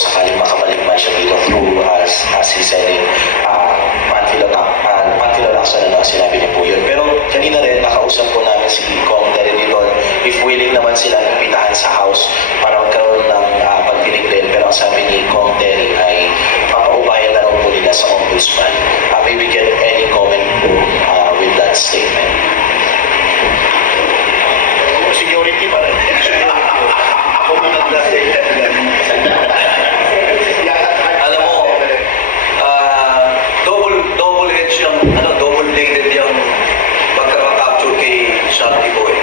sakaling makabalik man siya dito through, as he said, Panfilolaxan na lang sinabi niya po yun. Pero kanina rin, nakausap po namin si Kong Terry dito, if willing naman sila impitahan sa house para magkaroon ng pagdinig din. Pero ang sabi ni Kong Terry ay papaubayan na raw po nila sa ombudsman. May we get any comment po with that statement? Security pa rin. Ako maganda sa Alam mo, double-edged yung, double-bladed yung pagkaka-capture kay Saldico eh.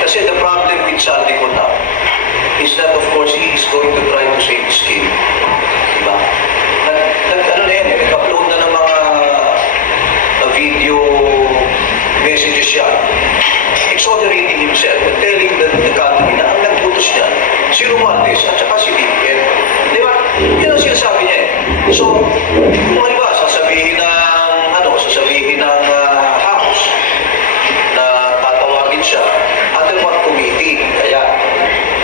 Kasi the problem with Saldico now is that of course he is going to try to save his skin. Diba? Nag-upload na ng mga video messages siya, exonerating himself and telling the country na ang nagputos niya si Romualdez at saka si BBM. Di ba? Yan ang sinasabi niya eh. So, kung ano ba, sasabihin ng House na tatawagin siya under what committee? Kaya,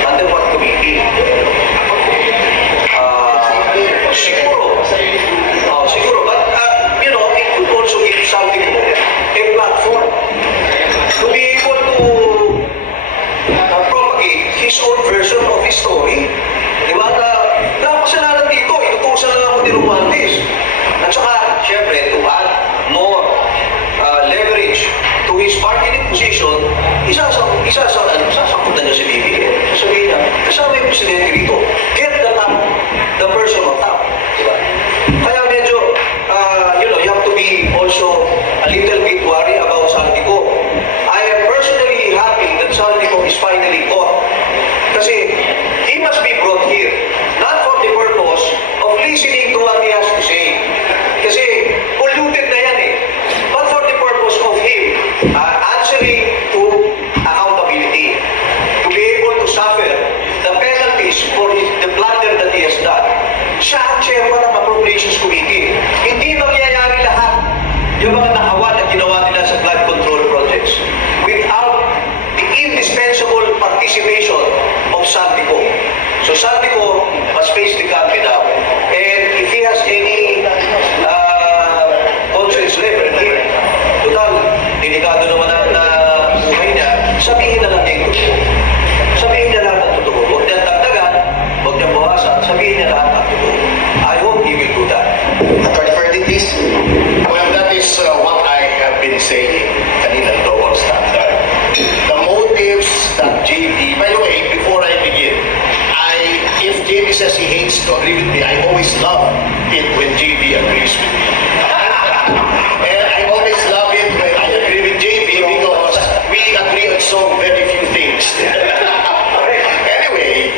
under what committee? Siguro, but it could also give something a platform to be able to propagate his own version of his story. Di ba? Na kasalanan dito, inutusan lang ako ni Romualdez. At saka, syempre, to add more leverage to his bargaining position, isasakutan niya si BBM. Sasabihin niya, kasama yung presidente dito, get the person on top. Di ba? Kaya medyo, you have to be also a little bit worried about Saldico. I am personally happy that Saldico is finally caught. Kasi he must be brought here, not for the purpose of listening to what he has to say. Kasi polluted na yan eh. But for the purpose of him answering to accountability. To be able to suffer the penalties for the blunder that he has done. Siya ang chairman ng Appropriations Committee. Hindi mangyayari lahat yung mga nakawa na ginawa nila sa flood control projects without the indispensable participation of Saldico. So Saldico must face the country now. And if he has any conscience left, total, delikado naman ang buhay niya, sabihin na lang niya yung totoo. Sabihin niya lahat ang totoo. Huwag niya dagdagan, huwag niya bawasan, sabihin niya lahat ang totoo. I hope he will do that. Attorney Ferdy, please. Well, that is what I have been saying kanina double standard. The motives that JB, by the way, before I begin, if JB says he hates to agree with me, I always love it when JB agrees with me. And I always love it when I agree with JB because we agree on so very few things. Anyway,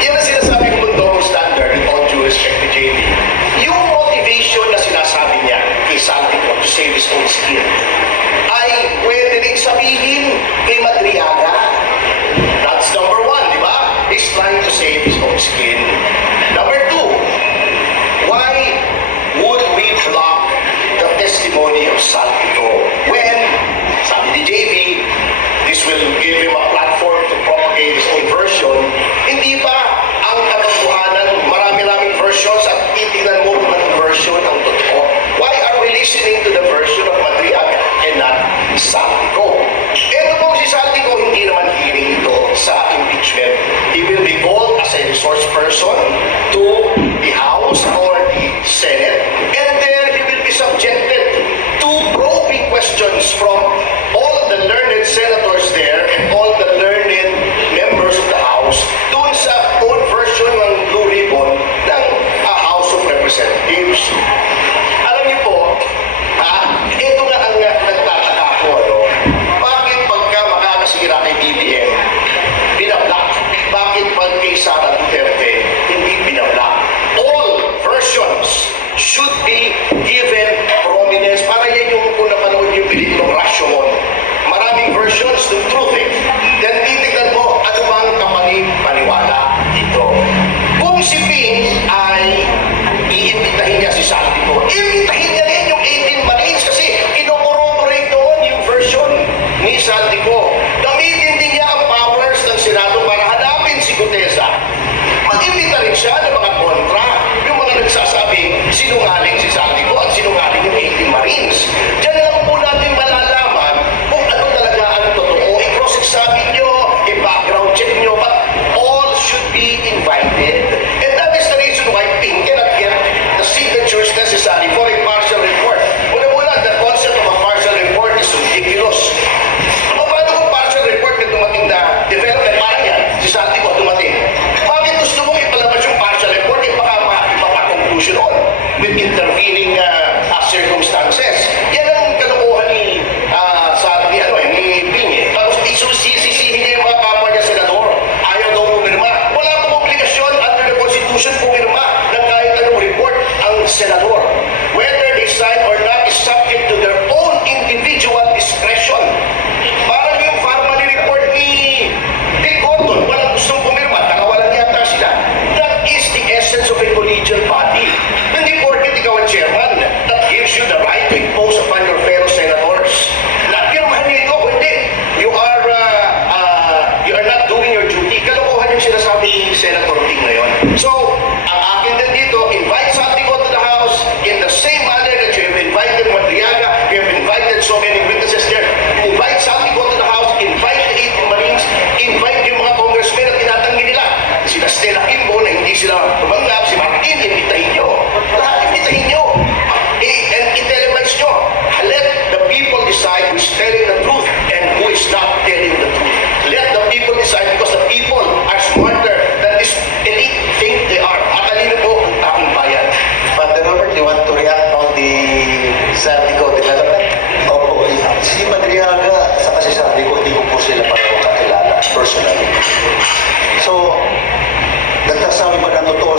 yun ang sinasabi ko ng double standard with all due respect to JB. Yung motivation na sinasabi niya kay Saldico to save his own skin ay pwede rin sabihin kay Madriaga. That's number one, di ba? He's trying to save his own skin. Number two, why would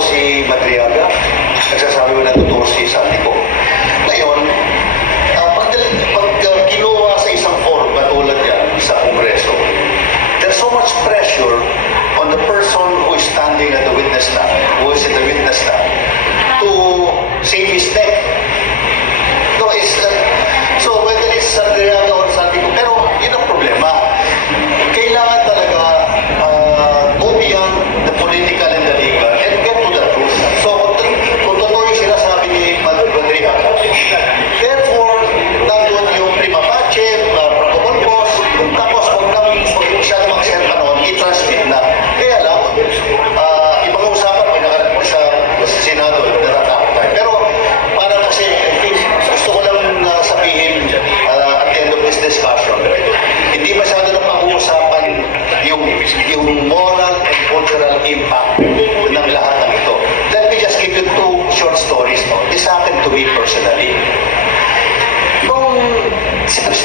si Madriaga, nagsasabi mo natuturo si Santico. Ngayon, pag kinuha sa isang forum katulad yan sa Kongreso, there's so much pressure on the person who is standing at the witness stand, who is in the witness stand, to save his neck. No, so whether it's Madriaga or Santico, pero yun ang problema. Kailangan talaga go beyond the political and the legal and get to the truth. So, kung totoo yung sinasabi ni Madriaga, therefore, nandun yung prima facie, probable cause, tapos huwag masyado mag-send i-transmit na. Kaya lang, ibang usapan, may nakalap mo sa Senado, naratakot tayo. Pero, parang kasi, I think, gusto ko lang sabihin at the end of this discussion, hindi masyado na pag-uusapan yung moral and cultural impact ng lahat ng ito. Let me just give you two short stories. No? This happened to me personally.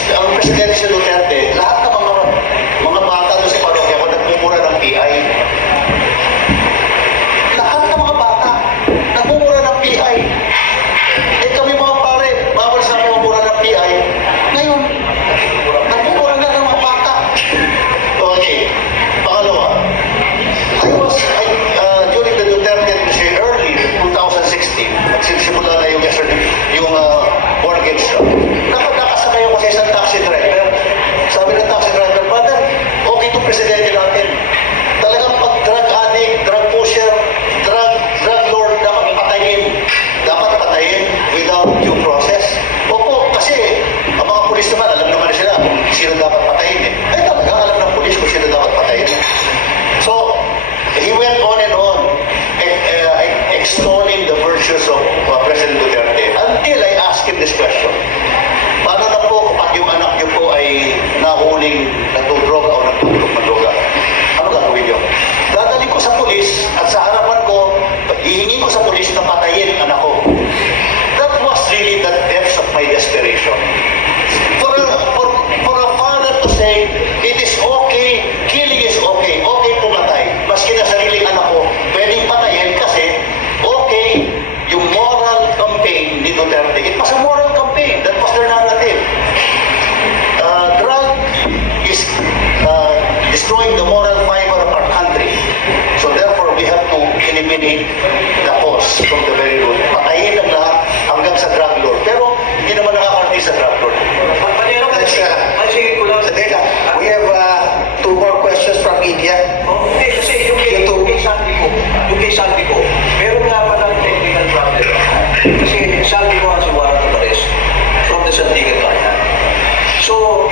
Ang Presidente si Duterte, lahat ng mga bata doon sa parokya ko nagmumura ng PI. Lahat ng mga bata nagmumura ng PI. Eh kami mga pare, bawal sa amin magmura ng PI. Ngayon, nagmumura na ng mga bata. Okay, pangalawa, during the Duterte administration, early 2016, nagsisimula na yung mortgage shop. Nakasakay ako sa isang taxi driver. Sabi ng taxi driver, brother, okay itong presidente natin. Talagang pag drug addict, drug pusher, drug lord, dapat patayin. Dapat patayin without due process. Opo, kasi ang mga pulis naman, alam naman sila kung sino dapat patayin eh. Ay talaga, alam ng pulis kung sino dapat patayin. So, he went on and on, extolling the virtues of President Duterte until I asked him this question. Paano na po kapag yung anak niyo po ay nahuling nagdodroga o nagtutulog ng droga? Ano gagawin niyo? Dadalhin ko sa pulis at sa harapan ko, hihingi ko sa pulis na patayin ang anak ko. That was really the depths of my desperation. For a father to say, it is okay, killing is okay pumatay. Maski na sariling anak ko, pwedeng patayin kasi okay yung moral campaign ni Duterte. It was a moral campaign. That was their narrative. Drug is destroying the moral fiber of our country. So therefore, we have to eliminate the cause from the very root. Patayin ang lahat hanggang sa drug lord. Pero hindi naman nakakarti sa drug lord. We have two more questions from media. Okay, kasi yung kay Santico, meron nga palang technical problem. Kasi Santico has a warrant of arrest from the Sandigan Bayan. So,